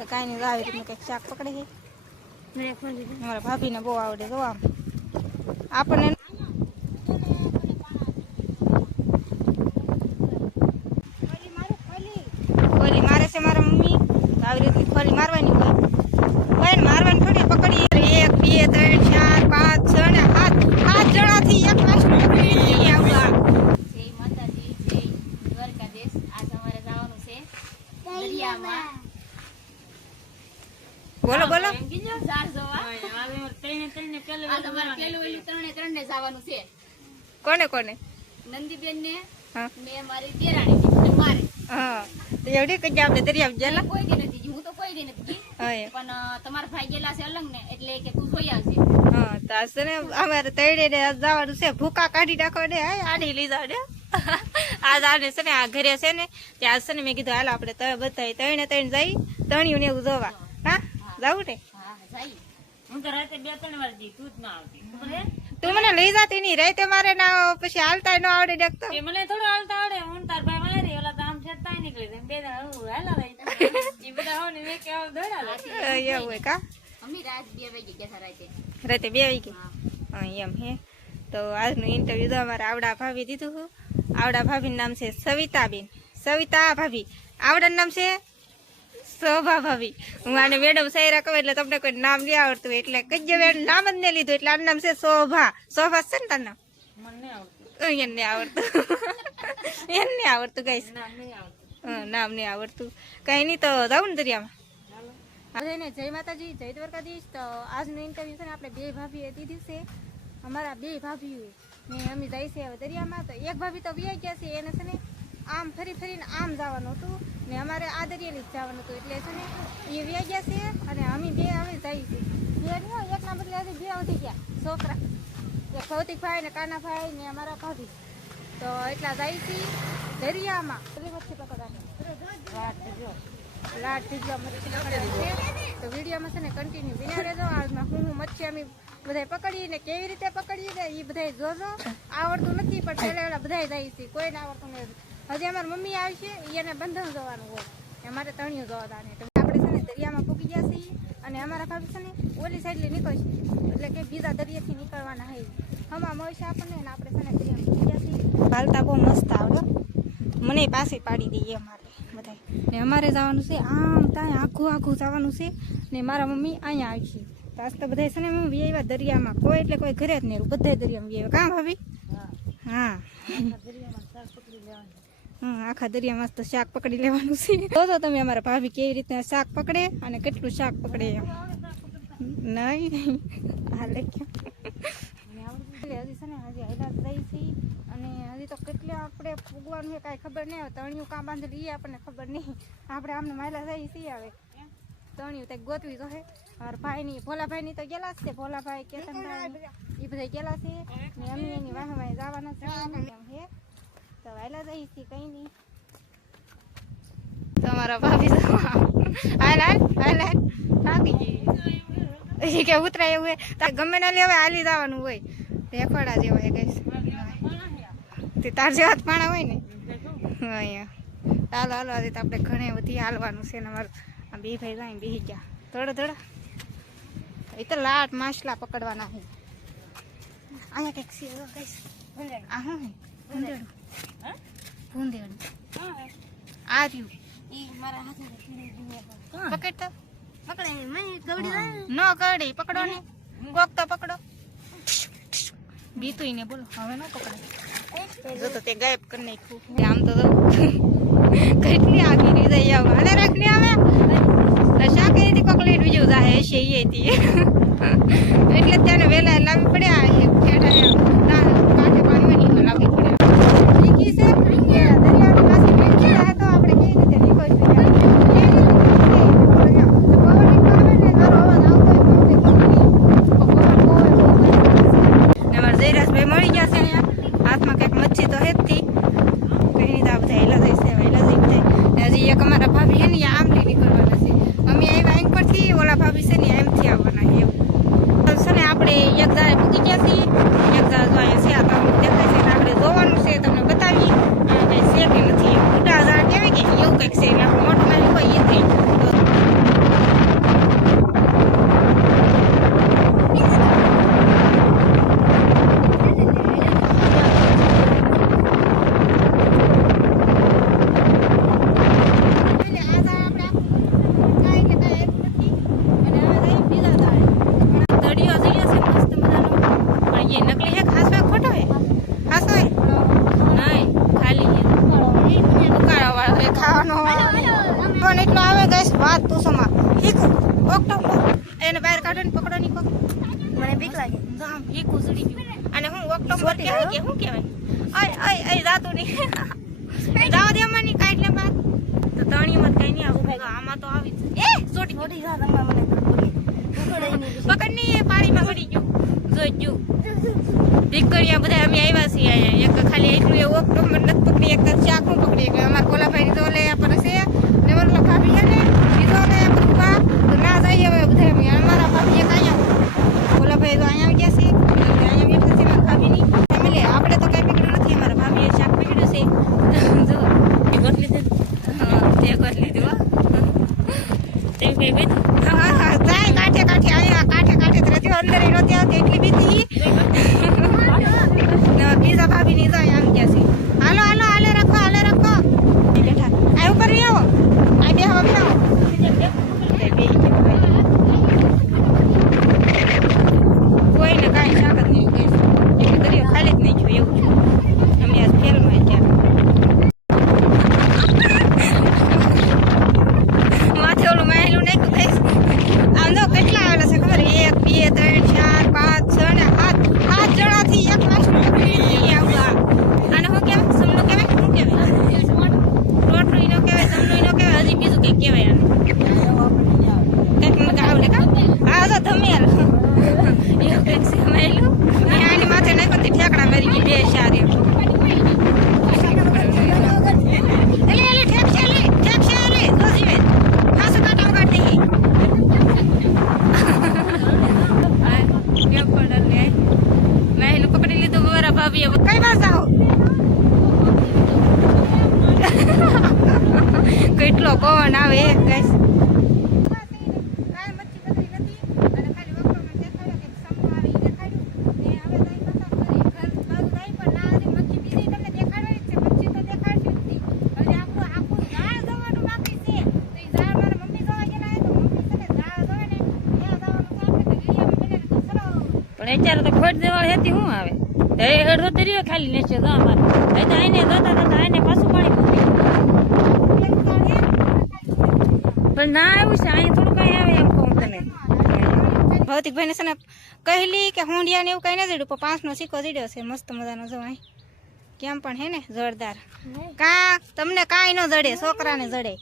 તો કાંઈ નહીં આવી રીતનું કંઈક શાક પકડે છે. મારા ભાભીને બહુ આવડે જો આમ આપણને ખોલી મારે છે મારા મમ્મી. આવી રીતે ખોલી મારવાની હોય ને મારવાની થોડી પકડી 1 2 3 4 5 6 ને 7 જણાથી એક માછલી પકડી આવવા. જય માતાજી, જય દ્વારકાધીશ. આજ અમારે જવાનું છે દરિયામાં. બોલો બોલો ઝાડ જોવા. આજ અમારે પેલું વેલું ત્રણે જવાનું છે. કોને કોને? નંદીબેન ને હા ને મારી દેરાણી ને મારે. હા તો એવડી કઈ આપણે દરિયા ગયેલા કોઈ દી નથી ગઈ, હું તો કોઈ દી નથી ગઈ. હા પણ તમારા ભાઈ ગયેલા છે અલગ ને, એટલે કે તું જોઈ આવજે. હા તો આજ છે ને અમારે તૈડે જવાનું છે. ભૂકા કાઢી નાખો ને આડી લીધા ને આજ આને છે ને આ ઘરે છે ને ત્યાં છે ને મેં કીધું હાલો આપણે બધા ત્રણે જઈ તણિયું ને એવું જોવા. હા જવું ને? હા જઈ. હું તો રાતે 2-3 વાર જી, તું જ ના આવતી. ખબર હે? તું મને લઈ જાતી નહીં રાતે મારે ના પછી હાલતા ન આવડે દેખતો. એ મને થોડું હાલતા આવડે. હું તાર ભાઈ મારી ઓલા તો આમ છેડતા નીકળી જાય. 2 દાડા હું હાલા રહી. ઈ બધા હો ને મેં કેવા દોડા લે. એવું હોય કા? અમી રાત 2 વાગે ગયા રાતે. રાતે 2 વાગે? હા એમ હે. તો આજનું ઇન્ટરવ્યુ તો અમારે આવડા ભાભી દીધું હતું. આવડા ભાભીનું નામ છે સવિતાબેન. સવિતા ભાભી. આવડાનું નામ છે શોભા ભાભી. હું આને મેડમ સાયરા કહું એટલે તમને કોઈ નામ નહીં આવડતું એટલે કઈ નામ જ નહીં લીધું એટલે આનું નામ છે શોભા. શોભા છે ને તારું નામ? મને નહીં આવડતું. એને નહીં આવડતું. એને નહીં આવડતું કઈ નામ નહીં આવડતું. નામ નહીં આવડતું. કઈ નહીં તો જાઉં ને દરિયામાં. ને જય માતાજી, જય દ્વારકાધીશ. તો આજનું ઇન્ટરવ્યુ છે ને આપણે 2 ભાભીએ દીધું છે. અમારા 2 ભાભીઓ ને અમે જાય છે હવે દરિયામાં. તો એક ભાભી તો વ્યાઈ ગયા છે, એને છે ને આમ ફરીને આમ જવાનું હતું ને અમારે આ દરિયાલી જ જવાનું હતું એટલે છે ને એ વ્યાઈ ગયા છે અને અમે 2 હવે જઈએ છીએ. 2 નહીં, એકના બદલે હજી 2 વધી ગયા છોકરા. એક ભૌતિકભાઈ ને કાનાભાઈ ને અમારા ભાભી. તો એટલા જાય છે દરિયામાં. કેટલી મચ્છી પકડવાની? લાટ થઈ ગયો મચ્છી પકડવાની છે. તો વિડીયોમાં છે ને કન્ટિન્યુ બિના રહેજો. આજમાં હું મચ્છી અમે બધા પકડીને કેવી રીતે પકડીએ ને એ બધા જોજો. આવડતું નથી પણ પહેલા બધા જાય છે, કોઈને આવડતું નથી. હજી અમારી મમ્મી આવી છે, એને બંધન જોવાનું હોય, અમારે તણિયું જોવાનું. તો આપણે છે ને દરિયામાં પૂકી ગયા છીએ અને અમારા ભાભી છે ને ઓલી સાઈડ નીકળશે એટલે કે બીજા દરિયાથી નીકળવાના હોય. હમણાં મળશે આપણને ને આપણે છે ને દરિયામાં પૂકી ગયા છીએ. હાલતા બહુ મસ્ત આવડે, મને પાસે પાડી દઈએ અમારે બધા. ને અમારે જવાનું છે આમ ત્યાં આખું જવાનું છે ને મારા મમ્મી અહીંયા આવી છે. તો આજ તો બધા છે ને મમ્મી આવ્યા દરિયામાં, કોઈ એટલે કોઈ ઘરે જ નહીં, બધા દરિયામાં આવ્યા. કાં ભાભી? હા આખા દરિયામાં તો શાક પકડી લેવાનું છે. તો તમે અમારા ભાભી કેવી રીતના શાક પકડે અને કેટલું શાક પકડે એમ. નહીં હાલે હજી છે ને હજી હાઈલાત રહી છે અને હજી તો કેટલે આપણે ફૂગવાનું છે કાંઈ ખબર નહીં આવે. તણિયું કાં બાંધેલી એ આપણને ખબર નહીં. આપણે આમને માયલા થઈ છીએ આવે તણિયું ત્યાં ગોતવી તો હે. મારા ભાઈની ભોલાભાઈની તો ગયેલા જ છે. ભોલાભાઈ કેતનભાઈ એ બધા ગયેલા છે ને અમે એની વાહમાં જવાના છે એમ હે. તો વહેલા જઈ છીએ કઈ નહીં. તમારા ભાભી હાલ થાકી ગઈ કે ઉતરાય એવું હોય ગમે ના લેવાય હાલી જવાનું હોય. રેખવાડા જેવા એ ગઈ તે તાર જેવા જ પાણા હોય ને અહીંયા. હાલો આજે તો આપણે ઘણે બધી હાલવાનું છે ને અમારું આ 2 ભાઈ જાય બેસી ગયા થોડા એ તો લાટ માછલા પકડવાના છે. અહીંયા કંઈક છે આ હું ભૂંદેડું આ રહ્યું પકડતો ન કરડી પકડો ને કોક તો પકડો. બીતું ને બોલો હવે ન પકડે જો તો તે ગાયબ કરી નાખ્યું. આમ તો કેટલી આગી રહી જાય અને રાખની આવે શાક એથી કોક લઈને બીજું જાય હશે એથી એટલે તેને વેલા લાવવી પડે. આ કાંઠે પાણી લાવવી પડે. છે દરિયાની પાસે જાય તો આપણે કેવી રીતે નીકળશું અમારા જયરાજભાઈ મળી ગયા છે અહીંયા. હાથમાં કંઈક મચ્છી તો હે જ થી કઈ નહીં તો આ બધા હેલા જઈશે વહેલા જઈ બધા. હજી એક અમારા ભાભી વાત તો સમા હીકુ ઓક્ટોપસ એને બહાર કાઢો ને પકડો ની મને બીક લાગે આમ હીકુ ચડી ગયું અને હું ઓક્ટોપસ કહેવાય કે શું કહેવાય આય જાતું નહીં જાવા દે અમાની કાઢ લે બાર તો તણીમાં કઈ નહીં આવું આમાં તો આવી એ સોટી થોડી જા તમે મને પકડ નહીં પાણીમાં પડી ગયું જોજો દીકરીયા બધા અમે આવ્યા છીએ અહીંયા એક ખાલી એટલું એવું ઓક્ટોપસ નથી પકડી એક ચાકુ પકડી કે અમાર કોલાભાઈ તો લે પર છે ને વરલો ભાભી હે ને બીજો લે બુબા તો ના જઈએ હવે બધા અમે અમારા ભાભી એક અહીંયા કોલાભાઈ તો અહીંયા ગયા છે અહીંયા બેઠા છે મારા ભાભીની ફેમિલી આપણે તો કઈ પકડ્યું નથી અમારા ભાભીએ શાક પકડ્યું છે જો એ ગોત લીધું હા તે ગોત લીધું તે કઈ બેન હા હા જાય કાઠે કાઠે આયા કાઠે કાઠે તો રહેતી અંદર એનો ત્યાં એટલી બીતી બીજા ભાભી ની જાય આમ ગયા છે હાલો હાલો હાલે રાખો બેઠા આ ઉપર આવો આ બે હવે આવો કોઈને કાંઈ શાક જ નહીં ગઈ એટલે દરિયો ખાલી જ નહીં છું એવું છે અમે આજ ફેરમાં ગયા માથે ઓલું માહેલું નાખ્યું ગઈશ આમ તો કેટલા આવેલા છે ખબર 1 2 3 4 5 6 ને 7 જણાથી એક માછલું પકડી આવવા અને હું કેમ સમનું કહેવાય શું કહેવાય રોટલી નો કહેવાય સમનું નો કહેવાય હજી બીજું કઈ કહેવાય આને કંઈક મને આવડે કા હા તો ધમેલ એવું કંઈક છે માહેલું મેં આની માથે નાખ્યું તે ઠેકડા મારી ગઈ બે સારી એટલે ઠેક છે જો જીવે ખાસ કાટામાં કાઢી દઈએ માહેલું પકડી લીધું મારા ભાભીએ કઈ વાર જાઓ કેટલો પવન આવે ગાઈસ પણ અત્યારે તો ખોટ દેવાળ હેતી શું આવે તો એ અડધો દરિયો ખાલી લેશે તો અમારે એ તો આઈને જતા આઈને પાછું પાણી પૂરી પણ ના આવ્યું છે અહીં થોડું કઈ આવે એમ કહું તને ભૌતિકભાઈ ને છે ને કહેલી કે હુંડિયા ને એવું કઈ નથી જડ્યું પણ 5 નો સિક્કો જડ્યો છે મસ્ત મજાનો જો અહીં કેમ પણ હે ને જોરદાર કા તમને કાંઈ ન જડે છોકરાને જડે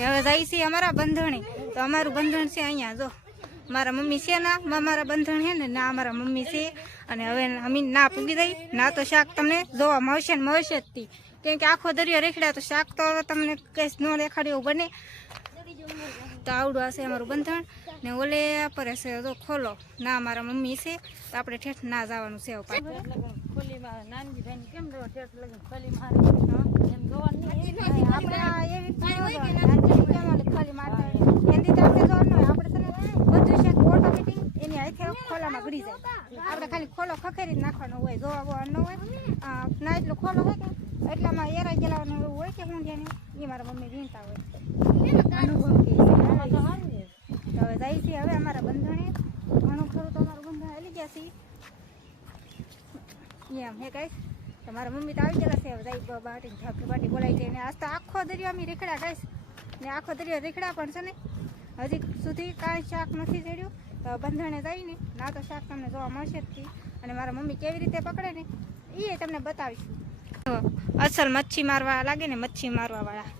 હવે જાય છે અમારા બંધણી તો અમારું બંધણ છે અહીંયા જો મારા મમ્મી છે ના મારા બંધણ છે ને ના અમારા મમ્મી છે અને હવે અમે ના પૂગી દઈ ના તો શાક તમને જોવા મળશે ને મળશે જ તી કેમ કે આખો દરિયો રેખડ્યા તો શાક તો તમને કઈ ન દેખાડ્યું બને તો આવડું હશે અમારું બંધણ ને ઓલે પર છે જો ખોલો ના મારા મમ્મી છે તો આપણે ઠેઠ ના જવાનું છે ખોલી મારે નાનજી ભાઈ કેમ જોવા ઠેઠ લગન ખોલી મારે એમ જોવાનું નહીં આપણે આ એવી ખોલી મારતા એની તો આપણે જોવાનું હોય આપણે છે ને બધું છે ઓટોમેટિક એની હાથે ખોલામાં ગળી જાય આપણે ખાલી ખોલો ખખેરી જ નાખવાનો હોય જોવા બોવા ન હોય ના એટલો ખોલો હોય કે એટલામાં એરાઈ ગયેલાનું એવું હોય કે હું જ્યાં એ મારા મમ્મી વીણતા હોય અનુભવ કે તો હવે જાય છે હવે અમારા બંધણે ઘણું ખરું તો અમારું બંધણ હાલી ગયા છે એમ હે ગાઈસ તમારા મમ્મી તો આવી ગયેલા છે હવે જાય બાટી બાટી બોલાવી જાય ને આજ તો આખો દરિયો અમે રેખડા ગાઈસ ને આખો દરિયો રેખડા પણ છે ને હજી સુધી કાંઈ શાક નથી ચડ્યું તો બંધણે જઈને ના તો શાક તમને જોવા મળશે જ અને મારા મમ્મી કેવી રીતે પકડે ને એ તમને બતાવીશું અસલ મચ્છી મારવા લાગે ને મચ્છી મારવા વાળા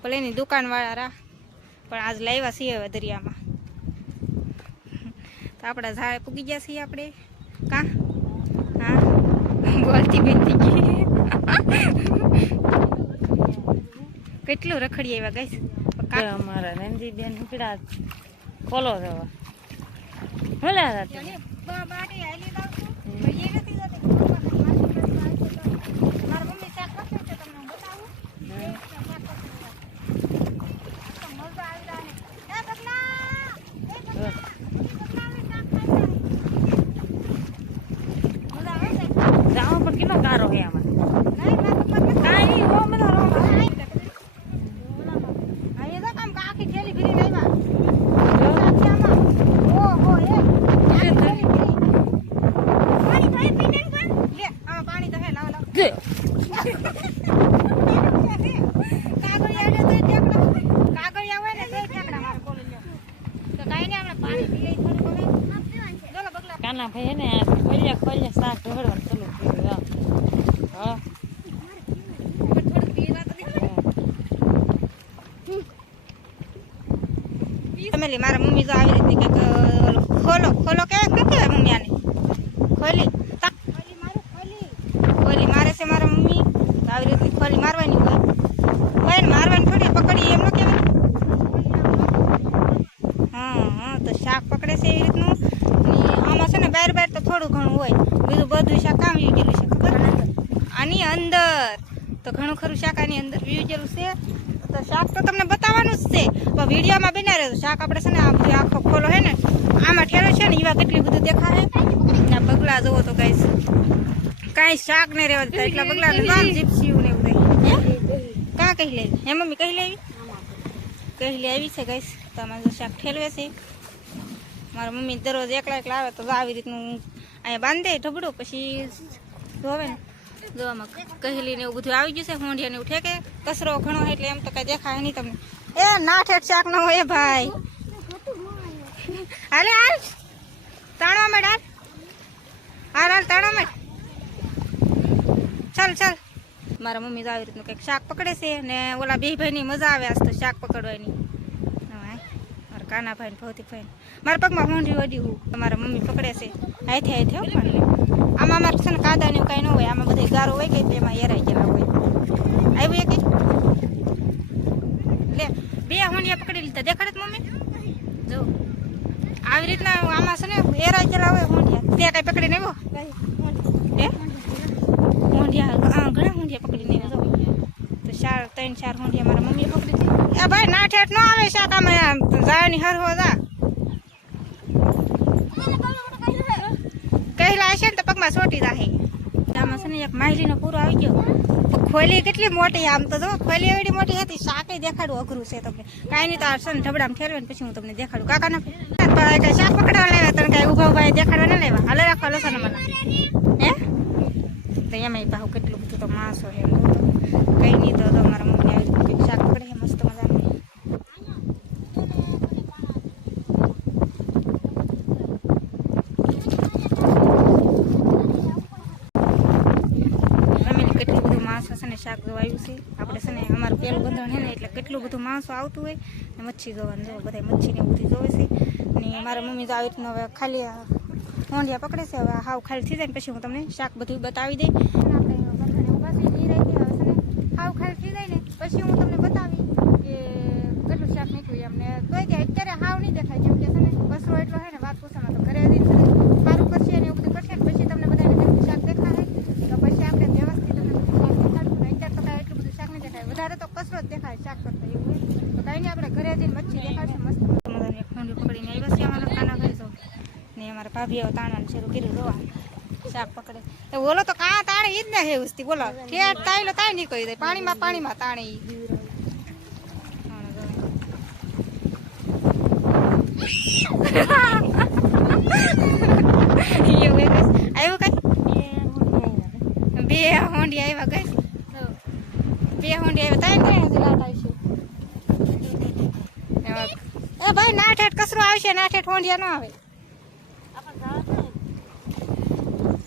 ભલે એની દુકાનવાળા રા પણ આજ લાવ્યા છીએ હવે દરિયામાં તો આપણા ઝાડે પૂગી ગયા છીએ આપણે કા હા બોલતી બેનતી ગઈ કેટલું રખડી આવ્યા ગાઈસ અમારા નંદી બેન નીકળ્યા ખોલો જવા ભલે બાટી હાલી લાવ છું એ નથી જતી મારા મમ્મી શાક કરશે તો તમને હું બતાવું જાઓ પણ કેટલો ગારો હે આમાં કાંઈ હો બધો આખી ઠેલી ભરી આવ્યા ઓહો એ પાણી તો હે લાવ લાવ કાગળિયા હોય ને તો ઠેકડા કાના ભાઈ ને ખોલ્યા શાક ઢોળવાનું ચાલુ કર્યું. હા ફેમિલી મારા મમ્મી તો આવી રીતે કંઈક ખોલો ખોલો કેવાય મમ્મી આને ખોલી ખોલી મારે છે મારા મમ્મી તો આવી રીતે ખોલી મારવાની હોય ને મારવાની થોડી પકડી એમ ન કહેવાય. હા તો શાક પકડે છે એવી રીતનું ને આમાં છે ને બહાર તો થોડું ઘણું હોય બીજું બધું શાક કામ વી ગયેલું છે ખબર આની અંદર તો ઘણું ખરું શાક આની અંદર વી ગયેલું છે. તો શાક તો તમને બતાવવાનું જ છે પણ વિડીયોમાં બના રહ્યો શાક આપણે છે ને આખો ખોલો હે ને આમાં ઠેરો છે ને એવા કેટલી બધું દેખાય ને બગલા જોવો તો કાંઈ શાક નહીં રહેવા દેતા એટલા બગલા ને નામ જીપસીયું ને એવું કાં કહી લેવી હે મમ્મી કહી લેવી આવી છે ગાઈસ તો આમાં જો શાક ઠેલવે છે મારા મમ્મી દરરોજ એકલા આવે તો આવી રીતનું અહીંયા બાંધે ઢબડું પછી ધોવે ને જોવામાં કહેલી ને એવું બધું આવી ગયું છે હોંડિયા ને એવું ઠેકે કચરો ઘણો હોય એટલે એમ તો કઈ દેખાય નહીં તમને એ ના ઠેઠ શાક ન હોય ભાઈ હાલે હાલ તાણવા માંડ હાલ તાણવા માંડ ચાલ મારા મમ્મી તો આવી રીતનું કંઈક શાક પકડે છે ને ઓલા બે ભાઈની મજા આવે આજ તો શાક પકડવાની મારા કાના ભાઈ ને ભૌતિક ભાઈ મારા પગમાં હોંડી વડી હું મારા મમ્મી પકડે છે હાથે આમાં અમારે છે ને કાદા ને કાંઈ ન હોય આમાં બધા ગારો હોય કે એમાં એરાઈ ગયેલા હોય આવ્યું કે લે બે હોંડિયા પકડી લીધા દેખાડે મમ્મી જો આવી રીતના આમાં છે ને એરાઈ ગયેલા હોય હોંડિયા ત્યાં કઈ પકડીને આવ્યો હે હોંડિયા ઘણા હોંડિયા પકડીને આવ્યો તો 3-4 હોંડિયા મારા મમ્મીએ પકડી દીધી. એ ભાઈ ના ઠેઠ ન આવે શાક આમાં જાયની હરહો જા કહેલા હશે ને તો પગમાં સોટી જાય. આમાં છે ને એક માયલીનો પૂરો આવી ગયો ખોલી કેટલી મોટી આમ તો જો ખોલી એવડી મોટી હતી શાકે દેખાડવું અઘરું છે તમને કાંઈ નહીં તો આ છે ને ઢબડામાં ઠેરવે ને પછી હું તમને દેખાડું કાકાના કઈ શાક પકડવા લેવા તને કઈ ઉભા દેખાડવા ના લેવા હાલે રાખવા લસો ને મને હે તો એમાં પાછું કેટલું બધું તો માણસો છે કઈ નહીં તો મારા મમ્મી આવી રીતે શાક પકડે છે મસ્ત મજાનું શાક જોવાયું છે આપણે છે ને અમારું પેલું બંધણ છે ને એટલે કેટલું બધું માણસો આવતું હોય ને મચ્છી જોવાનું જો બધા મચ્છીને બધી જોવે છે ને મારા મમ્મી તો આવી રીતનું હવે ખાલી હોંડિયા પકડે છે હવે હાવ ખાલી થઈ જાય ને પછી હું તમને શાક બધું બતાવી દઈ આપણે બંધણે ઊભા થઈ જઈ રહી હવે છે ને હાવ ખાલી થઈ જાય ને પછી હું તમને બતાવી કે કેટલું શાક નીકળ્યું એમને તોય કે અત્યારે હાવ નહીં દેખાય કેમ કે છે ને કચરો એટલો હોય ને વાત પૂછવામાં તો ઘરે જઈને સારું કરશે ને એવું બધું કરશે ને પછી તમને બધાને કેટલું શાક દેખાય તો પછી આપણે વ્યવસ્થિત વધારે તો કચરો જ દેખાય શાક કરતા એવું હોય તો કઈ નહીં આપણે ઘરે જઈને મચ્છી દેખાડશે મસ્ત મજાની એક હોંડી પકડીને આવ્યા છે અમારા ખાના ભાઈ જો ને અમારા ભાભીઓ તાણવાનું શરૂ કર્યું જોવા શાક પકડે તો બોલો તો કાં તાણે ઈ જ ને હે ઉસ્તી બોલો ઠેઠ તાઈલો તાઈ નીકળી જાય પાણીમાં તાણે ઈ આવ્યું કઈ બે હોંડી આવ્યા કઈ બે હોંડી આવ્યા એ ભાઈ ના ઠેઠ કચરો આવશે ના ઠેઠ હોંડિયા ન આવે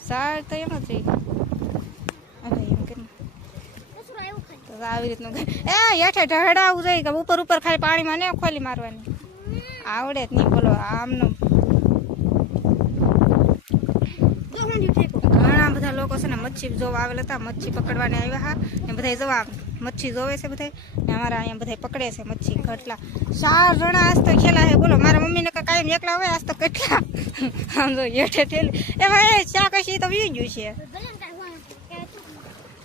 સાર તો એમ જ આવી રીતનું એ હેઠે ઢળાવવું જોઈએ કે ઉપર ખાલી પાણીમાં ને ખોલી મારવાની આવડે જ નહીં બોલો આમનું ઘણા બધા લોકો છે ને મચ્છી જોવા આવેલા હતા મચ્છી પકડવાને આવ્યા હા ને બધા જોવા મચ્છી જોવે છે બધા ને અમારા અહીંયા બધા પકડે છે મચ્છી કેટલા 4 જણા આજ તો ખેલા છે બોલો મારા મમ્મીને કાંઈ એકલા હોય આજ તો કેટલા આમ જો હેઠે થયેલી એ ભાઈ શાક હશે તો વી ગયું છે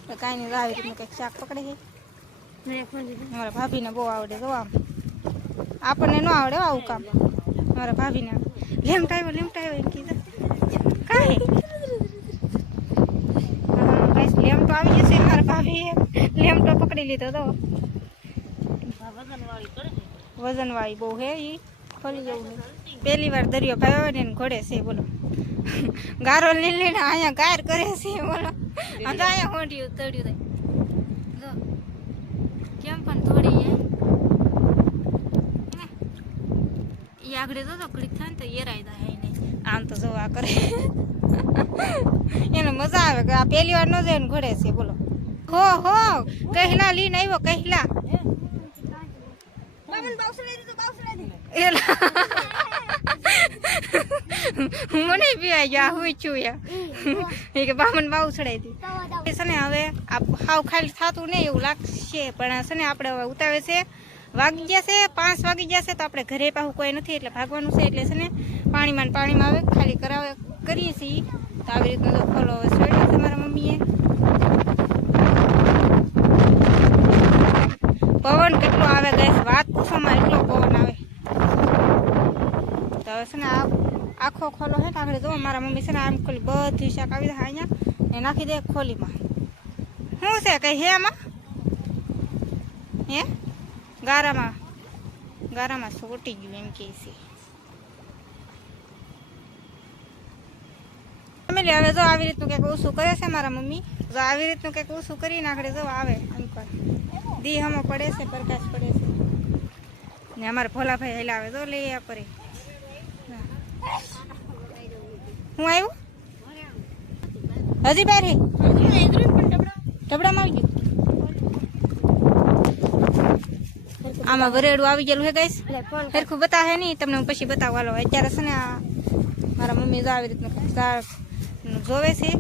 તો કાંઈ નહીં આવી રીતનું કંઈક શાક પકડે છે મારા ભાભીને બહુ આવડે જો આમ આપણને ન આવડે આવું કામ મારા ભાભીને લેમટાવ્યો એમ કીધું કાંઈ લેમટો આવી જશે મારા ભાભીએ લેમટો પકડી લીધો તો વજનવાળી બહુ હે એ ખોલી જવું પહેલી વાર દરિયો ભાઈ ને ઘોડે છે બોલો ગારો લીલીને અહીંયા ગાર કરે છે બોલો અહીંયા હોંડિયું તળ્યું જો કેમ પણ થોડી બાકી આગળ તો ક્લિક થાય ને તો એરાઈ જાય નહીં. આમ તો જોવા કરે એને મજા આવે કે આ પહેલી વાર ન જાય ને ઘોડે છે. બોલો હો કહેલા લીને આવ્યો કહેલા મને પીવાઈ ગયા હું છું એ કે બામણ બાવ ચડાઈ દી છે ને. હવે હાવ ખાલી થતું નહીં એવું લાગશે પણ છે ને આપણે હવે ઉતાવે છે. વાગી ગયા છે 5 વાગી ગયા છે તો આપણે ઘરે પાછું કોઈ નથી એટલે ભાગવાનું છે. એટલે છે ને પાણીમાં આવે ખાલી કરીએ છીએ તો આવી રીતનો તો ખોલો સ્વેટર છે મારા મમ્મીએ. પવન કેટલો આવે ગેસ વાત પૂછવામાં એટલો પવન આવે. તો હવે છે ને આખો ખોલો હે આગળ જો મારા મમ્મી છે ને આમ ખોલી બધી શાક આવી જાય અહીંયા ને નાખી દે ખોલીમાં. શું છે કઈ હે આમાં હે ગારામાં સોટી ગયું એમ કે છે. હવે જો આવી રીતનું કંઈક ઓછું કરે છે મારા મમ્મી. જો આવી રીતનું કંઈક ઓછું કરીને આગળ જો આવે અંકલ દી હમો પડે છે પ્રકાશ પડે છે ને અમારે ભોલાભાઈ હેલા આવે તો લઈ આ પરે. હું આવ્યું હજી બાર ઢબડામાં આવી ગયું. આમાં વરેડું આવી ગયેલું હે ગાઈસ સરખું બતાવે નહીં તમને હું પછી બતાવું. હાલો અત્યારે છે ને મારા મમ્મી જો આવી રીતનું જોવે છે.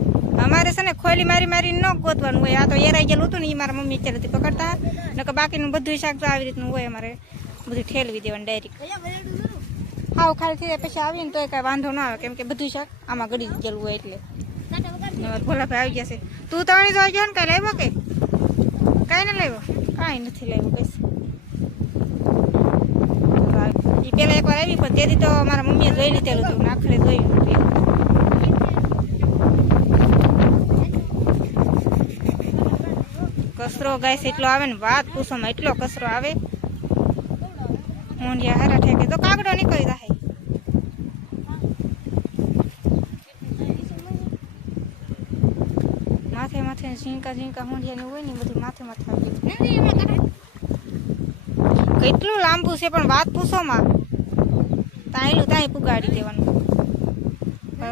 અમારે છે ને ખોલી મારી ન ગોતવાનું હોય. આ તો એરાઈ ગયેલું હતું ને એ મારા મમ્મી અત્યારેથી પકડતા નકર બાકીનું બધું શાક તો આવી રીતનું હોય અમારે બધું ઠેલવી દેવાનું ડાયરેક્ટ. હાવ ખાલી થઈ જાય પછી આવીને તો કાંઈ વાંધો ના આવે કેમ કે બધું શાક આમાં ગળી ગયેલું હોય એટલે. ભોલાભાઈ આવી ગયા છે. તું તો અહીં જોઈ ગયો ને કાંઈ લાવ્યો કે કાંઈ ના લાવ્યો? કાંઈ નથી લાવ્યું કઈ. એ પેલા એકવાર આવી પણ તેથી તો મારા મમ્મીએ જોઈ લીધેલું હતું આખરે જોયું નથી. કચરો ગાય એટલો આવે ને વાત પૂછોમાં એટલો કચરો આવે. ઊંધિયા હારા ઠેકે તો કાગડો નીકળી જાય. માથે ઝીંકા ઊંધિયા હોય ને બધું માથે આવી ગયું. કેટલું લાંબુ છે પણ વાત પૂછોમાં તાંય પુગાડી દેવાનું. હે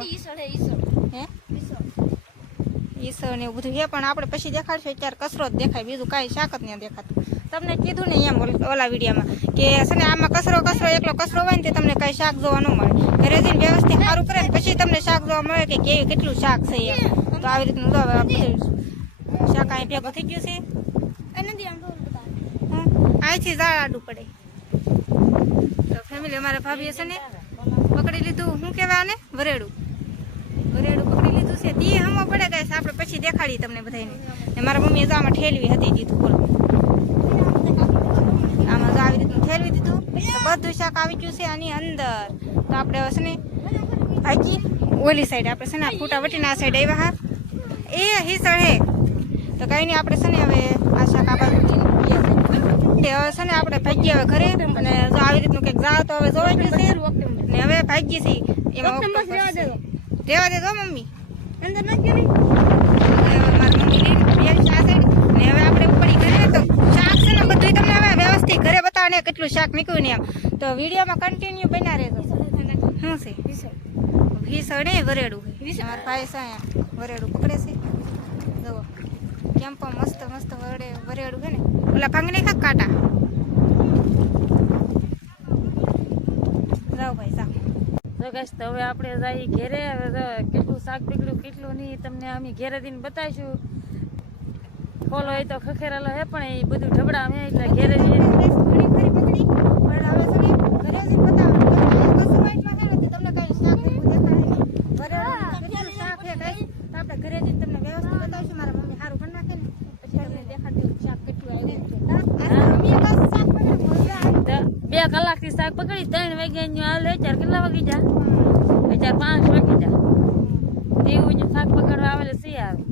ઈસળ ને એવું બધું છે પણ આપણે પછી દેખાડશું અત્યારે કચરો જ દેખાય બીજું કાંઈ શાક જ નહીં દેખાતું. તમને કીધું ને એમ ઓલા વિડીયોમાં કે છે ને આમાં કચરો એકલો કચરો હોય ને તે તમને કાંઈ શાક જોવા ન મળે. ઘરે જઈને વ્યવસ્થિત સારું કરે પછી તમને શાક જોવા મળે કે કેટલું શાક છે એમ. તો આવી રીતનું શાક અહીં ભેગું થઈ ગયું છે. અહીંથી જાડું પડે તો ફેમિલી અમારા ભાભીએ છે ને પકડી લીધું. શું કહેવાય આને વરેડું પકડી લીધું છે. દી હમો પડે ગાય આપણે પછી દેખાડી તમને બધાને. ને મારા મમ્મીએ તો આમાં ઠેલવી હતી દીધું. બોલો આમાં તો આવી રીતનું ઠેલવી દીધું તો બધું શાક આવી ગયું છે આની અંદર. તો આપણે હવે છે ને ભાજી ઓલી સાઈડ આપણે છે ને ફૂટા વટીને આ સાઈડ આવ્યા હા એ હિસળ હે તો કંઈ નહીં આપણે છે ને હવે આ શાક આ બાજુ હવે છે ને આપણે ભાગીએ હવે ઘરે. અને આવી રીતનું કંઈક જાવ તો હવે જોવાઈ ગયું છે ને હવે ભાગીએ છીએ એમાં રેવા દે તો મમ્મી અંદર નાખી નહીં. મારી મમ્મી લઈને આ સાઈડ ને હવે આપણે ઉપડી ઘરે તો શાક છે ને બધું તમને હવે વ્યવસ્થિત ઘરે બતાવે કેટલું શાક નીકળ્યું ને એમ. તો વિડીયોમાં કન્ટિન્યુ બન્યા રહેજો. શું છે હિસળ ને વરેડું મારા ભાઈ છે અહીંયા વરેડું પકડે છે. જુઓ કેમ પણ મસ્ત વરેડું છે ને ઓલા ભાંગને ખા કાંટા જાઓ ભાઈ જાઓ. તો ગાઈસ તો હવે આપણે જઈએ ઘેરે. હવે કેટલું શાક પીકડ્યું કેટલું નહીં તમને અમે ઘેરે જઈને બતાવીશું. ખોલો એ તો ખખેરેલો હે પણ એ બધું ઢબડા હે એટલે ઘેરે જઈને કલાકથી શાક પકડી 3 વાગ્યા હાલે. અત્યારે કેટલા વાગી જા? અત્યારે 5 વાગી જા. એવું શાક પકડવા આવે સી આવે.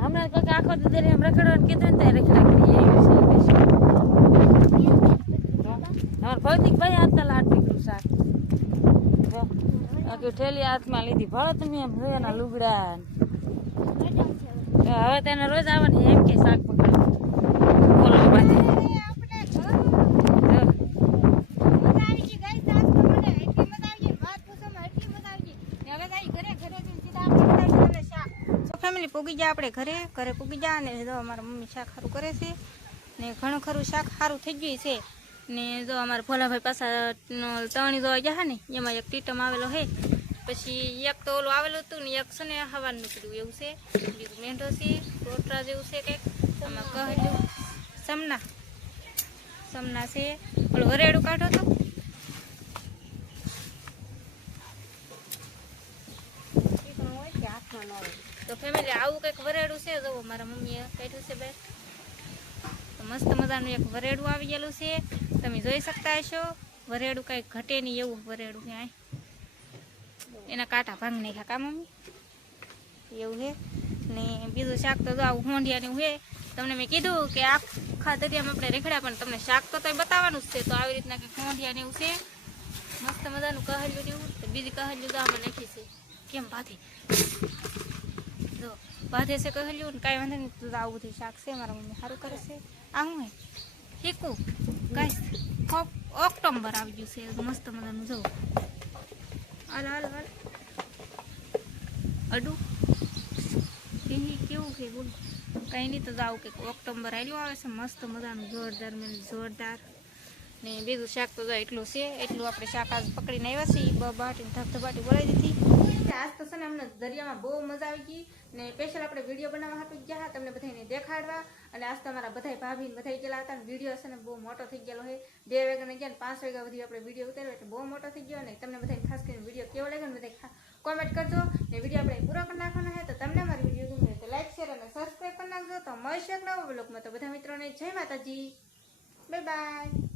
હમણાં કોઈક આખો દી એમ રખડવાનું કીધું ને ત્યાં રખડા કરીએ એવું છે. અમારા ભૌતિકભાઈ હાથતા લાટ પીકડું શાક આખી ઠેલી હાથમાં લીધી. ભાડો તમે એમ એના લુગડા હવે તેને રોજ આવવાની એમ કે શાક પકડવા બોલો બાજુ પૂગી ગયા આપણે ઘરે પૂગી ગયા અને જો અમારા મમ્મી શાક સારું કરે છે ને ઘણું ખરું શાક સારું થઈ ગયું છે ને જો અમારા ભોલાભાઈ પાછા તણી જોવા ગયા ને એમાં એક ટીટમ આવેલો છે પછી એક તો ઓલું આવેલું હતું ને એક છે ને હવાનું નીકળ્યું એવું છે બીજું મેંઢો છે ટોટરા જેવું છે કંઈક આમાં કહેલું સમના છે ઓલું વરેડું કાઢો તો ફેમિલી આવું કંઈક વરેડું છે જો મારા મમ્મીએ કાઢ્યું છે બે તો મસ્ત મજાનું એક વરેડું આવી ગયેલું છે તમે જોઈ શકતા હશો વરેડું કંઈક ઘટે નહીં એવું વરેડું ક્યાંય એના કાંટા ભાંગ નાખ્યા કા મમ્મી એવું છે ને બીજું શાક તો આવું હોંડિયાનું છે તમને મેં કીધું કે આખા દરિયામાં આપણે રેખડ્યા પણ તમને શાક તો બતાવવાનું જ છે તો આવી રીતના કંઈક હોંડિયાને એવું છે મસ્ત મજાનું કહેલું જેવું તો બીજી કહેલું તો આમાં નાખી છે કેમ ભાથી જો ભાથે છે કહેલું ને કાંઈ વાંધો નહીં તો આવું બધું શાક છે મારા મમ્મી સારું કરે છે આ હું હે શીખું કાંઈ ઓક્ટોમ્બર આવી ગયું છે મસ્ત મજાનું જવું હાલો અડું કેવું છે બોલ કંઈ નહીં તો જાવું કે ઓક્ટોમ્બર આવેલું આવે છે મસ્ત મજાનું જોરદાર ને બીજું શાક તો એટલું છે એટલું આપણે શાક આજ પકડીને આવ્યા છીએ બાટીને ધબધબાટી બોલાવી દીધી આજ તો છે ને અમને દરિયામાં બહુ મજા આવી ગઈ ને સ્પેશિયલ આપણે વિડીયો બનાવવા હાટું ગયા હતા તમને બધાને દેખાડવા અને આજ તો અમારા બધા ભાભી બધા ગયેલા હતા વિડીયો છે ને બહુ મોટો થઈ ગયેલો છે 2 વાગ્યાને ગયા ને 5 વાગ્યા સુધી આપણે વિડીયો ઉતાર્યો એટલે બહુ મોટો થઈ ગયો ને તમને બધાને ખાસ કરીને વિડીયો કેવો લાગ્યો ને બધા કોમેન્ટ કરજો ને વિડીયો આપણે પૂરો કરી નાખવાનો છે તો તમને અમારી વિડીયો ગમે તો લાઈક શેર અને સબસ્ક્રાઈબ કરી નાખજો તો મળશે એક નવો બ્લોગમાં તો બધા મિત્રોને જય માતાજી બાય બાય